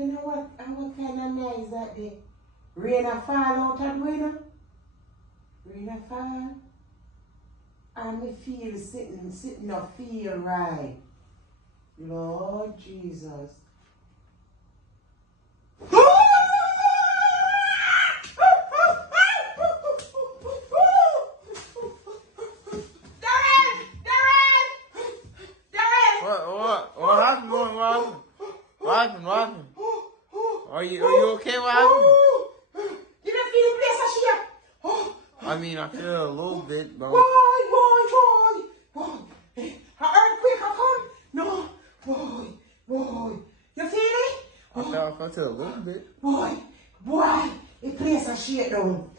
You know what? What kind of night is that day? Rain a fall out at winter. Rain a fall. And me feel sitting up feel right. Lord Jesus. What happened? What happened? Are you okay? What happened? You don't feel the place of shit? I mean, I feel a little bit, bro. Boy. An earthquake have come? No. Boy. You feel it? I felt it a little bit. Boy. The place of shit down.